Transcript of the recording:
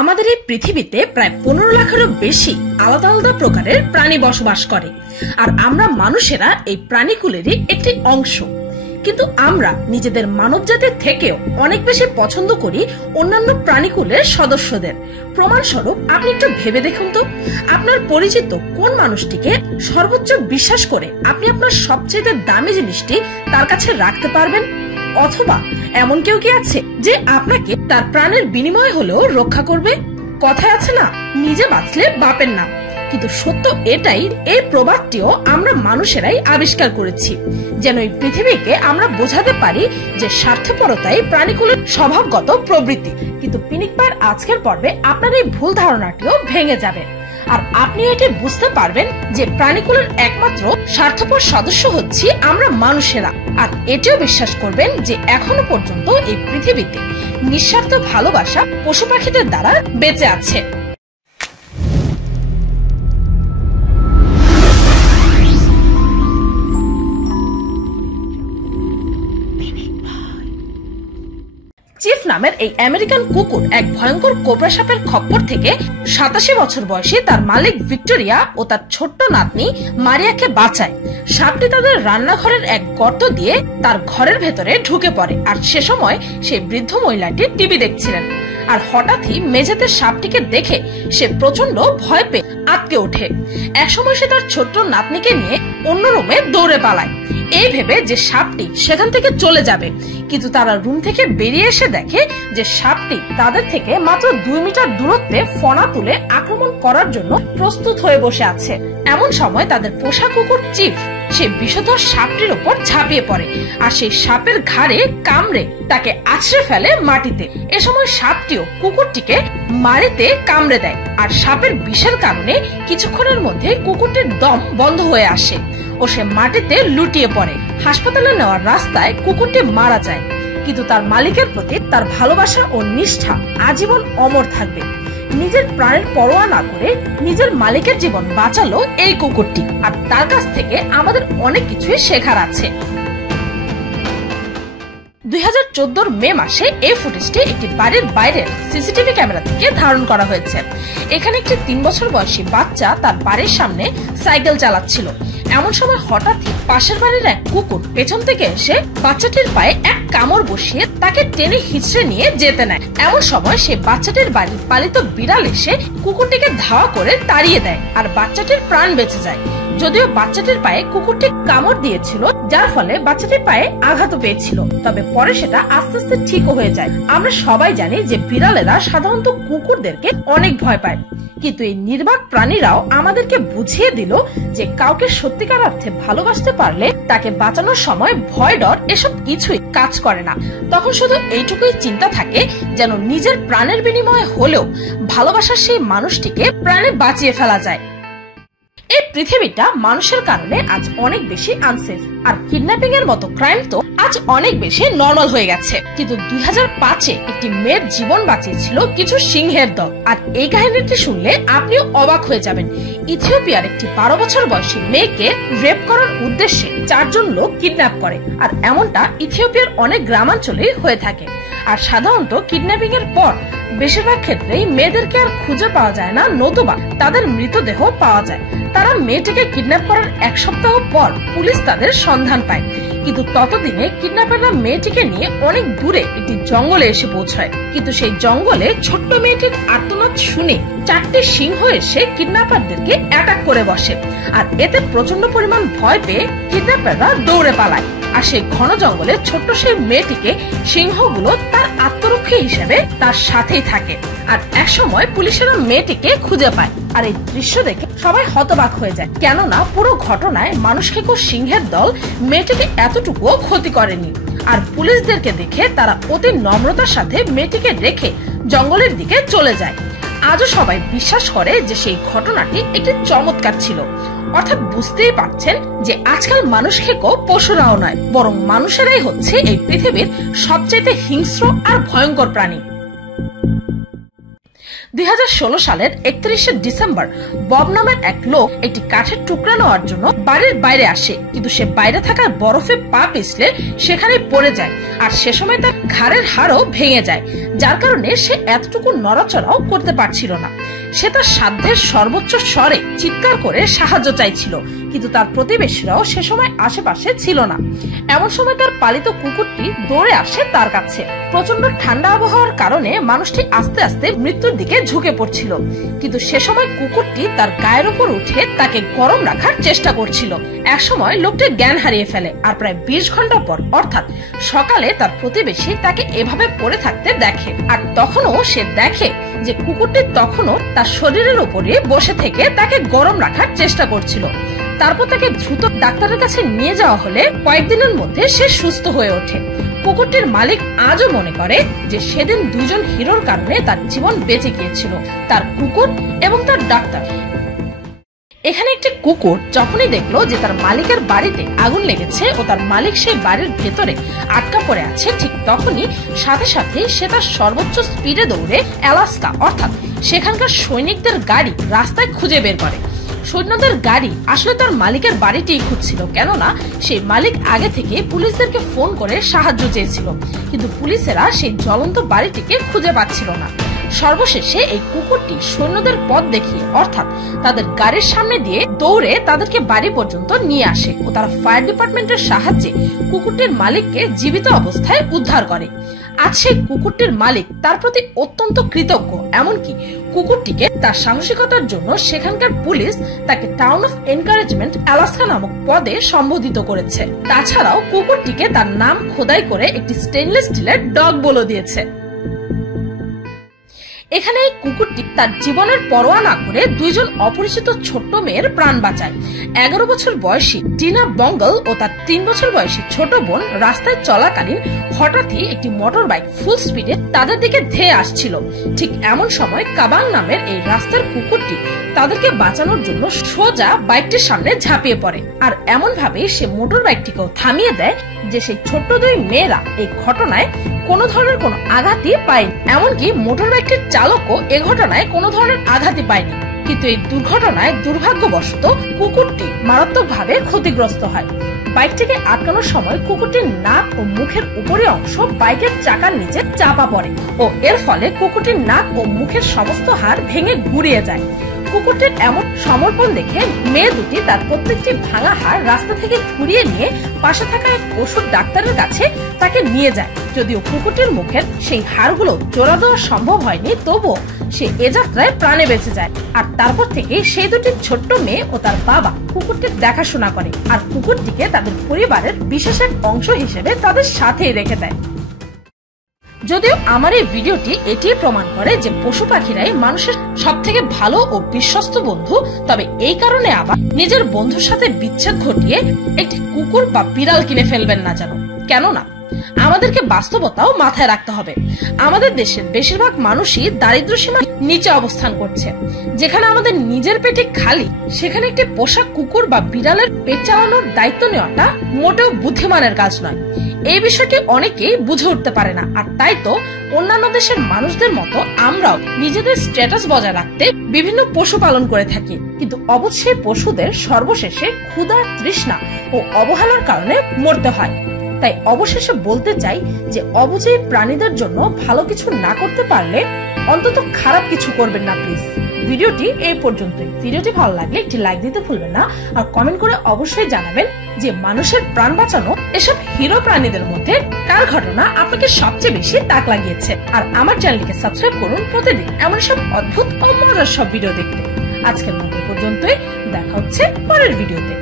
আমাদের এই পৃথিবীতে প্রায় 15 লাখেরও বেশি আলাদা আলাদা প্রকারের প্রাণী বসবাস করে, আর আমরা মানুষেরা এই প্রাণীকুলেরই একটি অংশ। কিন্তু আমরা নিজেদের মানবজাতির থেকেও অনেক বেশি পছন্দ করি অন্যান্য প্রাণীকুলের সদস্যদের। প্রমাণস্বরূপ আপনি একটু ভেবে দেখুন তো, আপনার পরিচিত কোন মানুষটিকে সর্বোচ্চ বিশ্বাস করে আপনি আপনার সবচেয়ে দামি জিনিসটি তার কাছে রাখতে পারবেন? অথবা এমন কেউ কি আছে যে আপনাকে তার প্রাণের বিনিময় হলেও রক্ষা করবে? কথায় আছে না, নিজে বাঁচলে বাপের নাম। কিন্তু সত্য এটাই, এই প্রবাদটিও আমরা মানুষেরাই আবিষ্কার করেছি, যেন এই পৃথিবীকে আমরা বোঝাতে পারি যে স্বার্থপরতাই প্রাণীকুলের স্বভাবগত প্রবৃত্তি। কিন্তু পিনিক পায়ের আজকের পর্বে আপনার এই ভুল ধারণাটিও ভেঙে যাবে, আর আপনি এটি বুঝতে পারবেন যে প্রাণীকুলের একমাত্র স্বার্থপর সদস্য হচ্ছি আমরা মানুষেরা। আর এটিও বিশ্বাস করবেন যে এখনো পর্যন্ত এই পৃথিবীতে নিঃস্বার্থ ভালোবাসা পশু পাখিদের দ্বারা বেঁচে আছে। চিফ নামের এই আমেরিকান কুকুর এক ভয়ঙ্কর কোবরা সাপের খপ্পর থেকে 87 বছর বয়সী তার মালিক ভিক্টোরিয়া ও তার ছোট্ট নাতনি মারিয়াকে বাঁচায়। সাপটি তাদের রান্নাঘরের এক গর্ত দিয়ে তার ঘরের ভেতরে ঢুকে পড়ে, আর সে সময় সেই বৃদ্ধ মহিলাটি টিভি দেখছিলেন। আর হঠাৎই মেঝেতে সাপটিকে দেখে সে প্রচন্ড ভয় পেয়ে আটকে ওঠে। একসময় সে তার ছোট্ট নাতনিকে নিয়ে অন্য রুমে দৌড়ে পালায়, এই ভেবে যে সাপটি সেখান থেকে চলে যাবে। কিন্তু তারা রুম থেকে বেরিয়ে এসে দেখে যে সাপটি তাদের থেকে মাত্র 2 মিটার দূরত্বে ফনা তুলে আক্রমণ করার জন্য প্রস্তুত হয়ে বসে আছে। এমন সময় তাদের পোষা কুকুর চিফ সে বিষধর সাপটির উপর ঝাঁপিয়ে পড়ে, আর সেই সাপের ঘাড়ে কামড়ে তাকে আছড়ে ফেলে মাটিতে। এ সময় সাপটিও কুকুরটিকে মারিতে কামড়ে দেয়, আর সাপের বিষের কারণে কিছুক্ষণের মধ্যে কুকুরটির দম বন্ধ হয়ে আসে ও সে মাটিতে লুটিয়ে পড়ে। হাসপাতালে নেওয়ার রাস্তায় কুকুরটি মারা যায়, কিন্তু তার মালিকের প্রতি তার ভালোবাসা ও নিষ্ঠা আজীবন অমর থাকবে। নিজের প্রাণের পরোয়া না করে নিজের মালিকের জীবন বাঁচালো এই কুকুরটি, আর তার কাছ থেকে আমাদের অনেক কিছুই শেখার আছে। 2014 মে মাসে এই ফুটেজটি একটি বাড়ির বাইরের সিসিটিভি ক্যামেরা থেকে ধারণ করা হয়েছে। এখানে একটি 3 বছর বয়সী বাচ্চা তার বাড়ির সামনে সাইকেল চালাচ্ছিল। এমন সময় হঠাৎই পাশের বাড়ির এক কুকুর পেছন থেকে এসে বাচ্চাটির পায়ে এক কামড় বসিয়ে তাকে টেনে হিঁচড়ে নিয়ে যেতে নেয়। এমন সময় সে বাচ্চাটির বাড়ির পালিত বিড়াল এসে কুকুরটিকে ধাওয়া করে তাড়িয়ে দেয়, আর বাচ্চাটির প্রাণ বেঁচে যায়। যদিও বাচ্চাটির পায়ে কুকুরটি কামড় দিয়েছিল, যার ফলে বাচ্চাটির পায়ে আঘাত পেয়েছিল, তবে পরে সেটা আস্তে আস্তে ঠিকও হয়ে যায়। আমরা সবাই জানি যে বিড়ালেরা সাধারণত কুকুরদেরকে অনেক ভয় পায়, কিন্তু এই নির্বাক প্রাণীরাও আমাদেরকে বুঝিয়ে দিল যে কাউকে সত্যিকার অর্থে ভালোবাসতে পারলে তাকে বাঁচানোর সময় ভয় ডর এসব কিছুই কাজ করে না। তখন শুধু এইটুকুই চিন্তা থাকে যেন নিজের প্রাণের বিনিময়ে হলেও ভালোবাসার সেই মানুষটিকে প্রাণে বাঁচিয়ে ফেলা যায়। এই পৃথিবীটা মানুষের কারণে আজ অনেক বেশি আনসেফ, আর কিডন্যাপিং এর মতো ক্রাইম তো আজ অনেক বেশি নর্মাল হয়ে গেছে। কিন্তু 2005-এ একটি মেয়ের জীবন বাঁচিয়েছিল কিছু সিংহের দল, আর এই কাহিনীটি শুনলে আপনিও অবাক হয়ে যাবেন। ইথিওপিয়ার একটি 12 বছর বয়সী মেয়েকে রেপ করার উদ্দেশ্যে 4 জন লোক কিডন্যাপ করে, আর এমনটা ইথিওপিয়ার অনেক গ্রামাঞ্চলে হয়ে থাকে। আর সাধারণত কিডন্যাপিং এর পর বেশিরভাগ ক্ষেত্রেই মেয়েদেরকে আর খুঁজে পাওয়া যায় না, নতুবা তাদের মৃতদেহ পাওয়া যায়। তারা মেয়েটিকে কিডন্যাপ করার 1 সপ্তাহ পর পুলিশ তাদের সন্ধান পায়, কিন্তু ততদিনে কিডন্যাপাররা মেয়েটিকে নিয়ে অনেক দূরে একটি জঙ্গলে এসে পৌঁছায়। কিন্তু সেই জঙ্গলে ছোট্ট মেয়েটির আর্তনাদ শুনে 4টি সিংহ এসে কিডন্যাপারদেরকে অ্যাটাক করে বসে, আর এতে প্রচন্ড পরিমাণ ভয় পেয়ে কিডন্যাপাররা দৌড়ে পালায়। আর সেই ঘন জঙ্গলে ছোট্ট সেই মেয়েটিকে সিংহগুলো তার আত্মরক্ষী হিসেবে তার সাথেই থাকে, আর একসময় পুলিশেরা মেয়েটিকে খুঁজে পায়। আর এই দৃশ্য দেখে সবাই হতবাক হয়ে যায়, কেননা পুরো ঘটনায় মানুষখেকো সিংহের দল মেয়েটিকে এতটুকুও ক্ষতি করেনি। আর পুলিশদেরকে দেখে তারা অতি নম্রতার সাথে মেয়েটিকে রেখে জঙ্গলের দিকে চলে যায়। আজও সবাই বিশ্বাস করে যে সেই ঘটনাটি একটি চমৎকার ছিল। অর্থাৎ বুঝতেই পারছেন যে আজকাল মানুষ খেকো পশুরাও নয়, বরং মানুষেরাই হচ্ছে এই পৃথিবীর সবচেয়ে হিংস্র আর ভয়ঙ্কর প্রাণী। 2016 সালের 31শে ডিসেম্বর বব নামের এক লোক একটি কাঠের টুকরা নেওয়ার জন্য বাড়ির বাইরে আসে, কিন্তু সে বাইরে থাকার বরফে পা পিছলে সেখানে পড়ে যায় আর সে সময় তার ঘাড়ের হাড়ও ভেঙে যায়, যার কারণে সে এতটুকু নড়াচড়াও করতে পারছিল না। সে তার সাধ্যের সর্বোচ্চ স্বরে চিৎকার করে সাহায্য চাইছিল, কিন্তু তার প্রতিবেশীরাও সে সময় আশেপাশে ছিল না। এমন সময় তার পালিত কুকুরটি দৌড়ে আসে তার কাছে। প্রচন্ড ঠান্ডা আবহাওয়ার কারণে মানুষটি আস্তে আস্তে মৃত্যুর দিকে ঝুঁকে পড়ছিল, কিন্তু সে সময় কুকুরটি তার গায়ের উপর উঠে তাকে গরম রাখার চেষ্টা করছিল। একসময় লোকটি জ্ঞান হারিয়ে ফেলে আর প্রায় 20 ঘন্টা পর অর্থাৎ সকালে তার প্রতিবেশী তাকে এভাবে পড়ে থাকতে দেখে, আর তখনও সে দেখে যে কুকুরটি তখনও তার শরীরের উপরে বসে থেকে তাকে গরম রাখার চেষ্টা করছিল। তারপর তাকে দ্রুত ডাক্তারের কাছে নিয়ে যাওয়া হলে কয়েকদিনের মধ্যে সে সুস্থ হয়ে ওঠে। কুকুরটির মালিক আজও মনে করে যে সেদিন দুজন হিরোর কারণে তার জীবন বেঁচে গিয়েছিল, তার কুকুর এবং তার ডাক্তার। এখানে একটি কুকুর যখনই দেখলো যে তার মালিকের বাড়িতে আগুন লেগেছে ও তার মালিক সেই বাড়ির ভেতরে আটকা পড়ে আছে, ঠিক তখনই সাথে সাথে সে তার সর্বোচ্চ স্পিডে দৌড়ে অ্যালাস্কা অর্থাৎ সেখানকার সৈনিকদের গাড়ি রাস্তায় খুঁজে বের করে। সৈন্যদের গাড়ি আসলে তার মালিকের বাড়িটিই খুঁজছিল, কেননা সেই মালিক আগে থেকে পুলিশদেরকে ফোন করে সাহায্য চেয়েছিল, কিন্তু পুলিশেরা সেই জ্বলন্ত বাড়িটিকে খুঁজে পাচ্ছিল না। সর্বশেষে এই কুকুরটি সৈন্যদের পথ দেখিয়ে অর্থাৎ তাদের গাড়ির সামনে দিয়ে দৌড়ে তাদেরকে বাড়ি পর্যন্ত নিয়ে আসে ও তারা ফায়ার ডিপার্টমেন্টের সাহায্যে কুকুরটির মালিককে জীবিত অবস্থায় উদ্ধার করে। আজ সেই কুকুরটির মালিক তার প্রতি অত্যন্ত কৃতজ্ঞ, এমনকি কুকুরটিকে তার সাহসিকতার জন্য সেখানকার পুলিশ তাকে টাউন অফ এনকারেজমেন্ট অ্যালাস্কা নামক পদে সম্বোধিত করেছে। তাছাড়াও কুকুরটিকে তার নাম খোদাই করে একটি স্টেনলেস স্টিলের ডগ বলে দিয়েছে। এখানে এই কুকুরটি তার জীবনের পরোয়া না করে দুইজন অপরিচিত ছোট্ট মেয়ের প্রাণ বাঁচায়। 11 বছর বয়সী টিনা বঙ্গল ও তার 3 বছর বয়সী ছোট বোন রাস্তায় চলাকালীন হঠাৎই একটি মোটর বাইক ফুল স্পিডে তাদের দিকে ধেয়ে আসছিল। ঠিক এমন সময় কাবাং নামের এই রাস্তার কুকুরটি তাদেরকে বাঁচানোর জন্য সোজা বাইকটির সামনে ঝাঁপিয়ে পড়ে, আর এমন ভাবে সে মোটর বাইকটিকেও থামিয়ে দেয় যে সেই ছোট্ট দুই মেয়েরা এই ঘটনায় কোনো ধরনের কোনো আঘাতই পায়নি, এমনকি মোটর বাইকটির চালকও এ ঘটনায় কোনো ধরনের আঘাতই পায়নি। কিন্তু এই দুর্ঘটনায় দুর্ভাগ্যবশত কুকুরটি মারাত্মকভাবে ক্ষতিগ্রস্ত হয়। বাইকটিকে আটকানোর সময় কুকুরটির নাক ও মুখের উপরের অংশ বাইকের চাকার নিচে চাপা পড়ে ও এর ফলে কুকুরটির নাক ও মুখের সমস্ত হাড় ভেঙে গুড়িয়ে যায়। কুকুরটির এমন সমর্পণ দেখে মেয়ে দুটি তার প্রত্যেকটি ভাঙা হাড় রাস্তা থেকে ঘুরিয়ে নিয়ে পাশে থাকা এক পশুর ডাক্তারের কাছে তাকে নিয়ে যায়। যদিও কুকুরটির মুখের সেই হাড়গুলো জোড়া দেওয়া সম্ভব হয়নি, তবুও সে এ যাত্রায় প্রাণে বেঁচে যায়। আর তারপর থেকে সেই দুটি ছোট্ট মেয়ে ও তার বাবা কুকুরটির দেখাশোনা করে আর কুকুরটিকে তাদের পরিবারের বিশেষ এক অংশ হিসেবে তাদের সাথেই রেখে দেয়। যদিও আমার এই ভিডিওটি এটি প্রমাণ করে যে পশু পাখিরাই মানুষের সব থেকে ভালো ও বিশ্বস্ত বন্ধু, তবে এই কারণে আবার নিজের বন্ধুর সাথে বিচ্ছেদ ঘটিয়ে একটি কুকুর বা বিড়াল কিনে ফেলবেন না যেন। কেননা আমাদেরকে বাস্তবতাও মাথায় রাখতে হবে। আমাদের দেশের বেশিরভাগ মানুষই দারিদ্র সীমার নিচে অবস্থান করছে। যেখানে আমাদের নিজের পেটে খালি, সেখানে একটি পোষা কুকুর বা বিড়ালের পেট চালানোর দায়িত্ব নেওয়াটা মোটেও বুদ্ধিমানের কাজ নয়। এই বিষয়টি অনেকেই বুঝে উঠতে পারে না, আর তাই তো অন্যান্য দেশের মানুষদের মতো আমরাও নিজেদের স্ট্যাটাস বজায় রাখতে বিভিন্ন পশু পালন করে থাকি, কিন্তু অবশ্যই পশুদের সর্বশেষে ক্ষুধা, তৃষ্ণা ও অবহেলার কারণে মরতে হয়। তাই অবশেষে বলতে চাই যে অবুঝেই প্রাণীদের জন্য ভালো কিছু না করতে পারলে অন্তত খারাপ কিছু করবেন না প্লিজ। ভিডিওটি এই পর্যন্তই। ভিডিওটি ভালো লাগলে একটি লাইক দিতে ভুলবেন না, আর কমেন্ট করে অবশ্যই জানাবেন যে মানুষের প্রাণ বাঁচানো এসব হিরো প্রাণীদের মধ্যে কার ঘটনা আপনাকে সবচেয়ে বেশি তাক লাগিয়েছে। আর আমার চ্যানেলকে সাবস্ক্রাইব করুন প্রতিদিন এমন সব অদ্ভুত ও মজার সব ভিডিও দেখতে। আজকের মতো পর্যন্তই, দেখা হচ্ছে পরের ভিডিওতে।